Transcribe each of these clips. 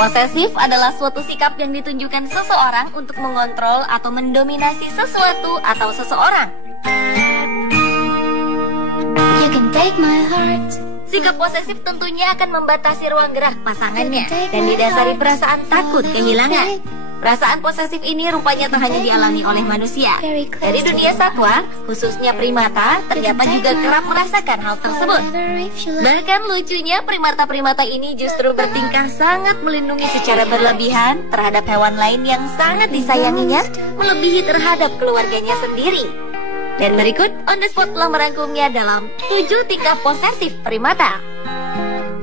Posesif adalah suatu sikap yang ditunjukkan seseorang untuk mengontrol atau mendominasi sesuatu atau seseorang. You can take my heart. Sikap posesif tentunya akan membatasi ruang gerak pasangannya dan didasari perasaan takut kehilangan. Perasaan posesif ini rupanya tak hanya dialami oleh manusia. Dari dunia satwa, khususnya primata, ternyata juga kerap merasakan hal tersebut. Bahkan lucunya, primata-primata ini justru bertingkah sangat melindungi secara berlebihan terhadap hewan lain yang sangat disayanginya, melebihi terhadap keluarganya sendiri. Dan berikut, On The Spot telah merangkumnya dalam 7 tingkah posesif primata.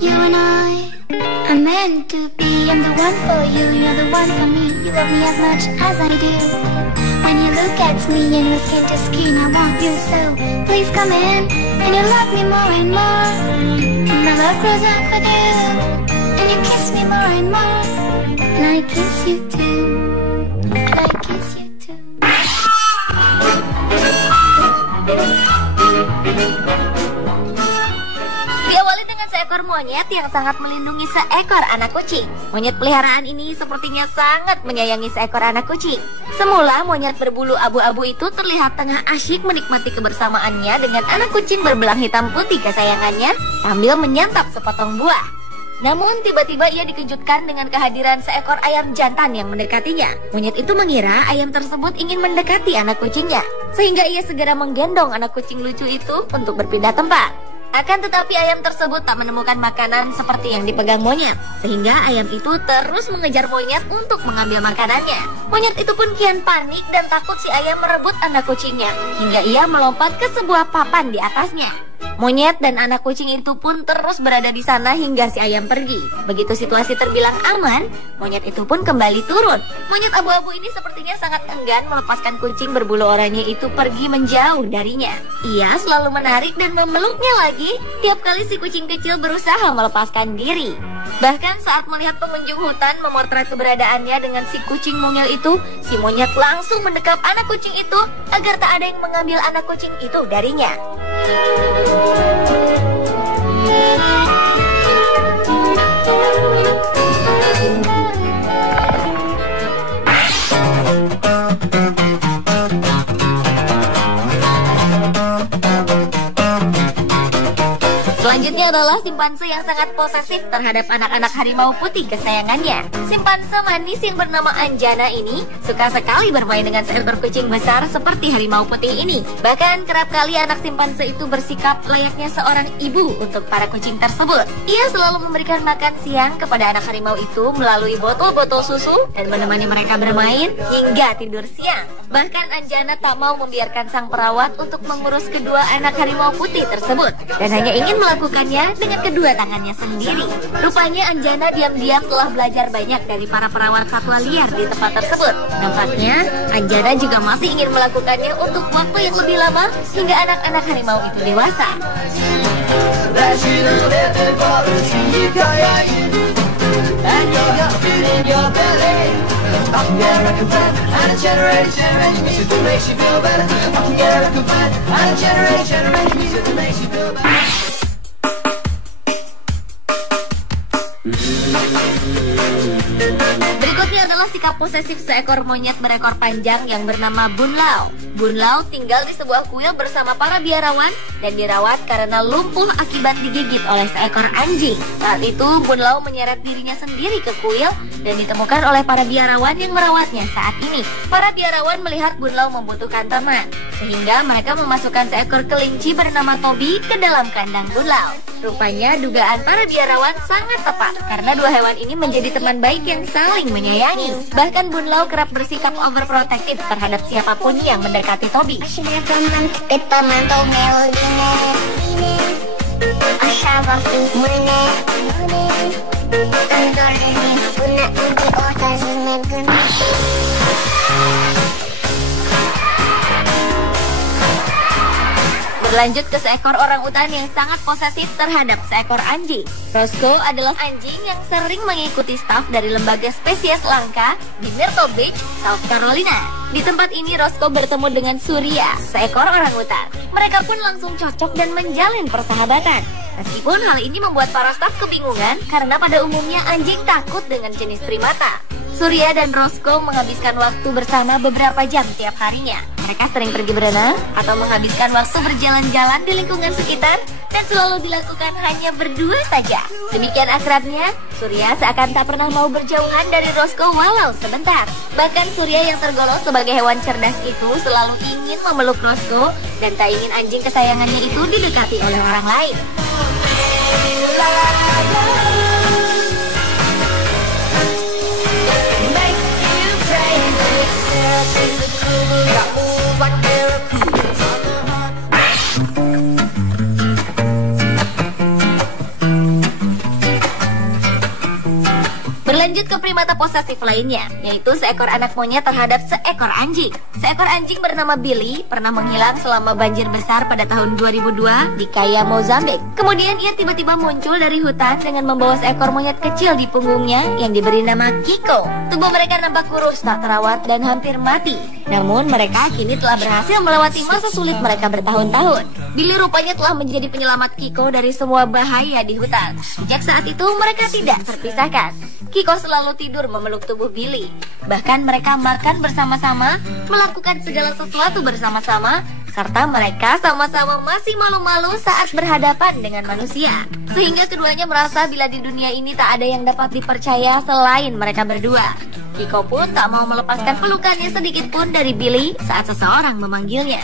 You and I are meant to be. I'm the one for you, you're the one for me. You love me as much as I do. When you look at me and we're skin to skin, I want you so. Please come in and you love me more and more. And my love grows up with you. And you kiss me more and more. And I kiss you too. And I kiss you too. Diawali dengan seekor monyet yang sangat melindungi seekor anak kucing. Monyet peliharaan ini sepertinya sangat menyayangi seekor anak kucing. Semula monyet berbulu abu-abu itu terlihat tengah asyik menikmati kebersamaannya dengan anak kucing berbelang hitam putih kesayangannya sambil menyantap sepotong buah. Namun tiba-tiba ia dikejutkan dengan kehadiran seekor ayam jantan yang mendekatinya. Monyet itu mengira ayam tersebut ingin mendekati anak kucingnya, sehingga ia segera menggendong anak kucing lucu itu untuk berpindah tempat. Akan tetapi ayam tersebut tak menemukan makanan seperti yang dipegang monyet, sehingga ayam itu terus mengejar monyet untuk mengambil makanannya. Monyet itu pun kian panik dan takut si ayam merebut anak kucingnya, hingga ia melompat ke sebuah papan di atasnya. Monyet dan anak kucing itu pun terus berada di sana hingga si ayam pergi. Begitu situasi terbilang aman, monyet itu pun kembali turun. Monyet abu-abu ini sepertinya sangat enggan melepaskan kucing berbulu oranye itu pergi menjauh darinya. Ia selalu menarik dan memeluknya lagi tiap kali si kucing kecil berusaha melepaskan diri. Bahkan saat melihat pengunjung hutan memotret keberadaannya dengan si kucing mungil itu, si monyet langsung mendekap anak kucing itu agar tak ada yang mengambil anak kucing itu darinya. Selanjutnya adalah simpanse yang sangat posesif terhadap anak-anak harimau putih kesayangannya. Simpanse manis yang bernama Anjana ini suka sekali bermain dengan seekor kucing besar seperti harimau putih ini. Bahkan kerap kali anak simpanse itu bersikap layaknya seorang ibu untuk para kucing tersebut. Ia selalu memberikan makan siang kepada anak harimau itu melalui botol-botol susu dan menemani mereka bermain hingga tidur siang. Bahkan Anjana tak mau membiarkan sang perawat untuk mengurus kedua anak harimau putih tersebut dan hanya ingin melakukannya dengan kedua tangannya sendiri. Rupanya Anjana diam-diam telah belajar banyak dari para perawat satwa liar di tempat tersebut. Nampaknya Anjana juga masih ingin melakukannya untuk waktu yang lebih lama hingga anak-anak harimau itu dewasa. Berikutnya adalah sikap posesif seekor monyet berekor panjang yang bernama Bunlau. Bunlau tinggal di sebuah kuil bersama para biarawan dan dirawat karena lumpuh akibat digigit oleh seekor anjing. Saat itu Bunlau menyeret dirinya sendiri ke kuil dan ditemukan oleh para biarawan yang merawatnya saat ini. Para biarawan melihat Bunlau membutuhkan teman, sehingga mereka memasukkan seekor kelinci bernama Toby ke dalam kandang Bunlau. Rupanya dugaan para biarawan sangat tepat karena dua hewan ini menjadi teman baik yang saling menyayangi. Bahkan Bunlau kerap bersikap overprotective terhadap siapapun yang mendekati Toby. Berlanjut ke seekor orangutan yang sangat posesif terhadap seekor anjing. Roscoe adalah anjing yang sering mengikuti staf dari lembaga spesies langka di Myrtle Beach, South Carolina. Di tempat ini Roscoe bertemu dengan Surya, seekor orangutan. Mereka pun langsung cocok dan menjalin persahabatan. Meskipun hal ini membuat para staf kebingungan karena pada umumnya anjing takut dengan jenis primata. Surya dan Roscoe menghabiskan waktu bersama beberapa jam tiap harinya. Mereka sering pergi berenang atau menghabiskan waktu berjalan-jalan di lingkungan sekitar dan selalu dilakukan hanya berdua saja. Demikian akrabnya, Surya seakan tak pernah mau berjauhan dari Roscoe walau sebentar. Bahkan Surya yang tergolong sebagai hewan cerdas itu selalu ingin memeluk Roscoe dan tak ingin anjing kesayangannya itu didekati oleh orang lain. Berlanjut ke primata posesif lainnya, yaitu seekor anak monyet terhadap seekor anjing. Seekor anjing bernama Billy pernah menghilang selama banjir besar pada tahun 2002 di Kaya, Mozambik. Kemudian ia tiba-tiba muncul dari hutan dengan membawa seekor monyet kecil di punggungnya yang diberi nama Kiko. Tubuh mereka nampak kurus, tak terawat, dan hampir mati. Namun mereka kini telah berhasil melewati masa sulit mereka bertahun-tahun. Billy rupanya telah menjadi penyelamat Kiko dari semua bahaya di hutan. Sejak saat itu mereka tidak terpisahkan. Kiko selalu tidur memeluk tubuh Billy. Bahkan mereka makan bersama-sama, melakukan segala sesuatu bersama-sama, serta mereka sama-sama masih malu-malu saat berhadapan dengan manusia. Sehingga keduanya merasa bila di dunia ini tak ada yang dapat dipercaya selain mereka berdua. Kiko pun tak mau melepaskan pelukannya sedikit pun dari Billy saat seseorang memanggilnya.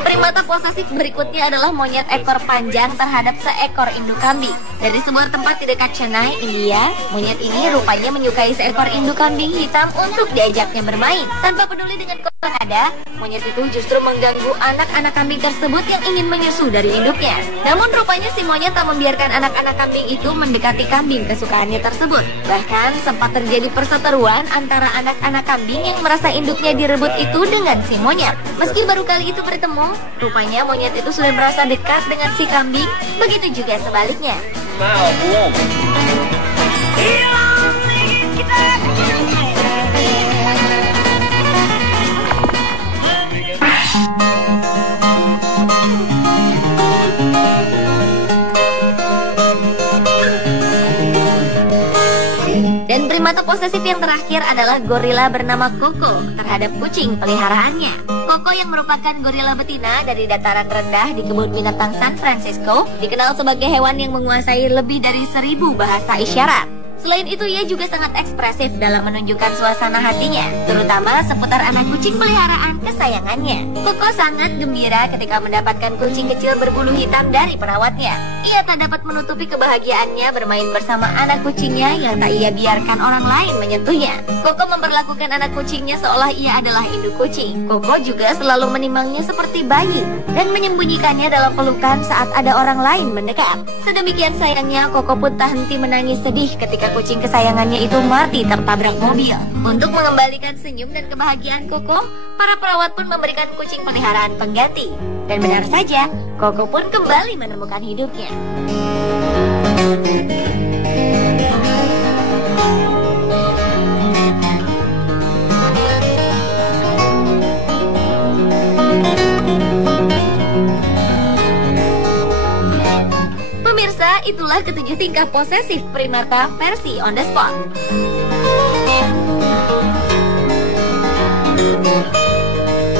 Primata posesif berikutnya adalah monyet ekor panjang terhadap seekor induk kambing. Dari sebuah tempat di dekat Chennai, India, monyet ini rupanya menyukai seekor induk kambing hitam untuk diajaknya bermain. Tanpa peduli dengan keadaan, monyet itu justru mengganggu anak-anak kambing tersebut yang ingin menyusu dari induknya. Namun rupanya si monyet tak membiarkan anak-anak kambing itu mendekati kambing kesukaannya tersebut. Bahkan sempat terjadi perseteruan antara anak-anak kambing yang merasa induknya direbut itu dengan si monyet. Meski baru kali itu bertemu, rupanya monyet itu sudah merasa dekat dengan si kambing, begitu juga sebaliknya. Dan primata posesif yang terakhir adalah gorila bernama Koko terhadap kucing peliharaannya. Koko yang merupakan gorila betina dari dataran rendah di kebun binatang San Francisco dikenal sebagai hewan yang menguasai lebih dari 1000 bahasa isyarat. Selain itu, ia juga sangat ekspresif dalam menunjukkan suasana hatinya, terutama seputar anak kucing peliharaan kesayangannya. Koko sangat gembira ketika mendapatkan kucing kecil berbulu hitam dari perawatnya. Ia tak dapat menutupi kebahagiaannya bermain bersama anak kucingnya yang tak ia biarkan orang lain menyentuhnya. Koko memperlakukan anak kucingnya seolah ia adalah induk kucing. Koko juga selalu menimangnya seperti bayi dan menyembunyikannya dalam pelukan saat ada orang lain mendekat. Sedemikian sayangnya, Koko pun tak henti menangis sedih ketika kucing kesayangannya itu mati tertabrak mobil. Untuk mengembalikan senyum dan kebahagiaan Koko, para perawat pun memberikan kucing peliharaan pengganti. Dan benar saja, Koko pun kembali menemukan hidupnya. Pemirsa, itulah ketujuh tingkah posesif primata versi on the spot.